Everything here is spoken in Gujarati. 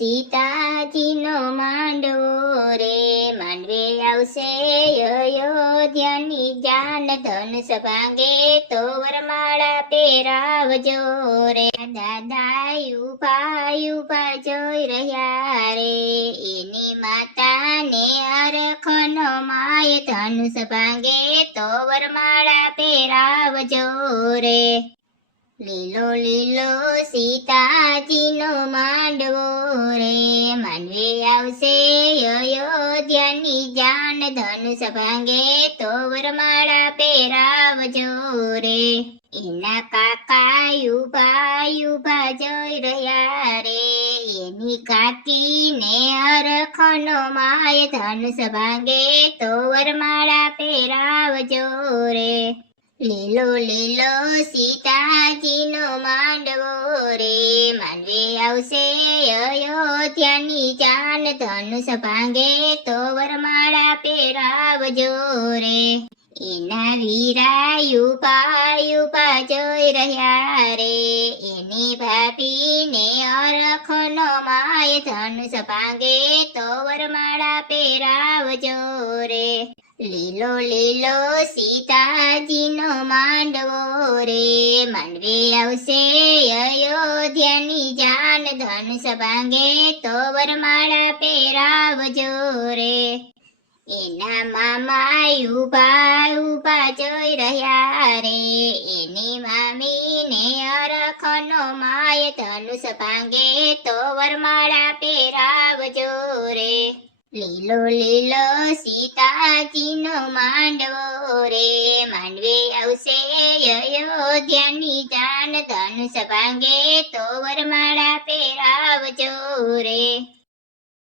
સીતાજીનો માંડવો રે, માંડવે આવશે અયોધ્યાની જાન, ધનુષ ભાંગે તો વરમાળા પહેરાવજો રે. દાદા યુભા યુભા જોઈ રહ્યા રે, એની માતાને અરખનો માય, ધનુષ ભાંગે તો વરમાળા પહેરાવજો રે. લીલો લીલો સીતાજીનો માંડવો રે, માંડવે આવશે અયોધ્યાની જાન, ધનુષ ભાંગે તો વરમાળા પહેરાવજો રે. એના કાકા યુભા યુભા જોઈ રહ્યા રે, એની કાકીને અરખનો માય, ધનુષ ભાંગે તો વરમાળા પહેરાવજો રે. લીલો લીલો સીતાજીનો માંડવો રે, માંડવે આવશે અયોધ્યાની જાન, ધનુષ ભાંગે તો વરમાળા પહેરાવજો રે. એના વીરા યુભા યુભા જોઈ રહ્યા રે, એની ભાભીને અરખનો માય, ધનુષ ભાંગે તો વરમાળા પહેરાવજો રે. લીલો લીલો સીતાજીનો માંડવો રે, માંડવે આવશે અયોધ્યાની જાન, ધનુષ ભાંગે તો વરમાળા પહેરાવજો રે. એના મામા યુભા યુભા જોઈ રહ્યા રે, એની મામીને અરખનો માય, ધનુષ ભાંગે તો વરમાળા પહેરાવજો રે. લીલો લીલો સીતાજીનો માંડવો રે, માંડવે આવશે અયોધ્યાની જાન, ધનુષ ભાંગે તો વરમાળા પહેરાવજો રે.